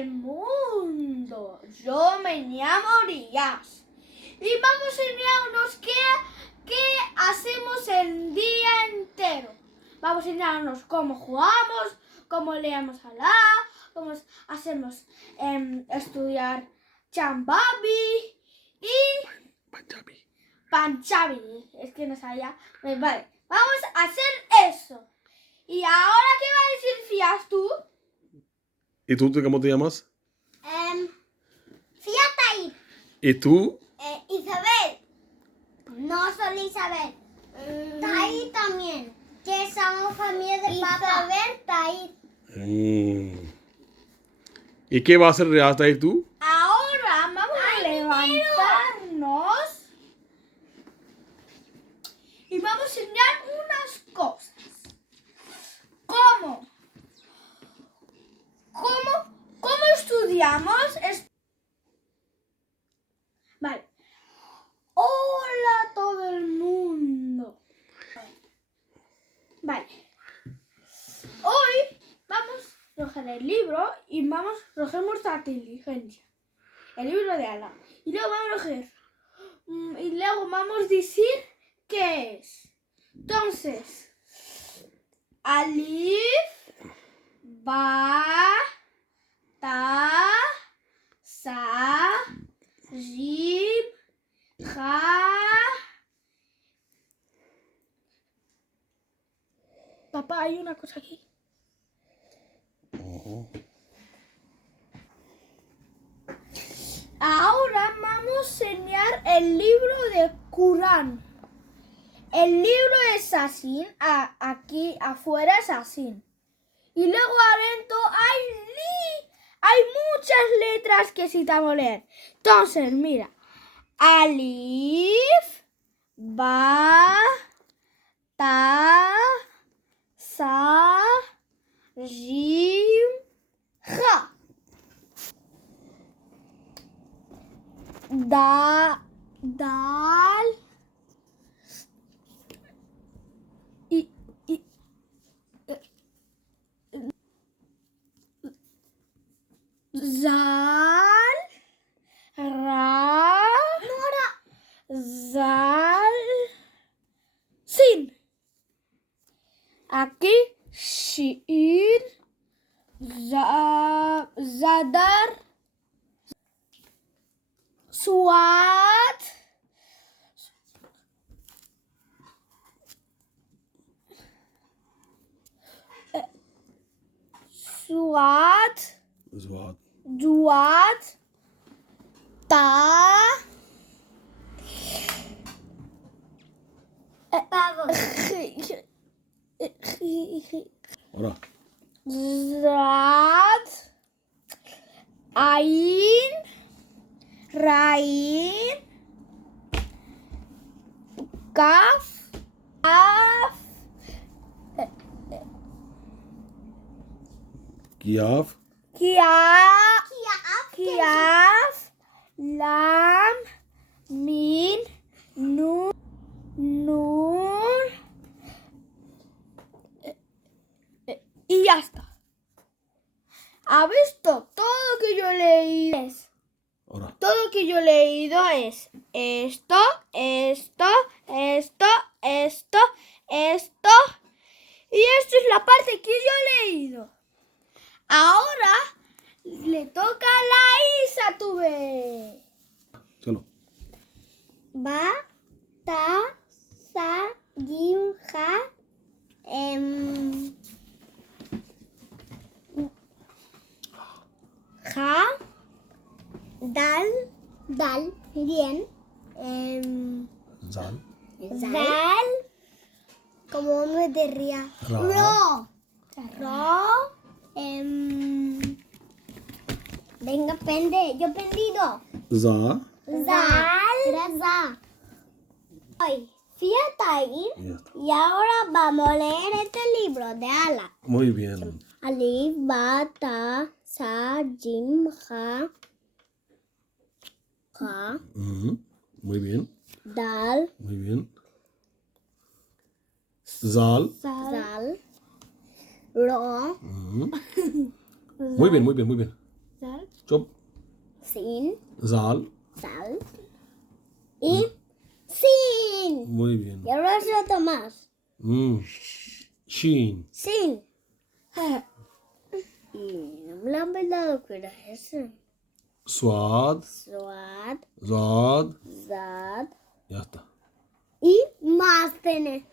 el mundo. Yo me llamo Rías. Y vamos a enseñarnos qué hacemos el día entero. Vamos a enseñarnos cómo jugamos, cómo leemos Alá, cómo hacemos estudiar Chambabi y Panchabi. Es que no sabía. Vale, vamos a hacer eso. ¿Y ahora qué va a decir Fías tú? ¿Y tú cómo te llamas? Fiataí. ¿Y tú? Isabel. No solo Isabel. Taí también. Que somos familia de papá. Isabel, Taí. ¿Y qué va a hacer hasta ahí tú? Ahora vamos a levantarnos y vamos a enseñar unas cosas. ¿Cómo estudiamos? Vale. Hola a todo el mundo. Vale. Hoy vamos a coger el libro y vamos a coger nuestra inteligencia. El libro de Alá. Y luego vamos a coger. Y luego vamos a decir qué es. Entonces, Alif, Ba, Ta, Sa, Jim, Ja. Papá, hay una cosa aquí. Ahora vamos a enseñar el libro de Corán. El libro es así, aquí afuera es así. Y luego adentro hay muchas letras que necesitamos leer. Entonces, mira. Alif, Ba, Ta, Sa, Jim, Ja. Dal Zal, Ra, Zal, Sin. Aquí Shin, Zadar, Suat, Duat, Ta, Ahora. Zat, Ain, Rain, Kaf, Af, Kiaf. Kiaf, Lam, Min, Nun, y ya está. ¿Ha visto? Todo lo que yo leí Ahora. Todo lo que yo he leído es esto. Y esto es la parte que yo he leído. Ahora le toca a la Isa, tuve. Solo. Ba, Ta, Sa, Jim, Ja. Ja. Dal, bien. Zal. Zal, como hombre de ría. Ra. Ro. Venga, pende. Yo pendido. Za. Zal. Hoy, fíjate ahí. Ya está. Y ahora vamos a leer este libro de Ala. Muy bien. Alif, Ba, Ta, Sa, Jim, Ja. Ja. Muy bien. Dal. Muy bien. Zal. Zal. Ro. Muy bien, muy bien, muy bien. Zal. Chop. Sin. Zal. Sal. Y sin. Muy bien. Y ahora es otro más. Shin. Sin. Y no me lo han dado que era ese. Suad. Suad. Zad. Zad. Ya está. Y más tiene.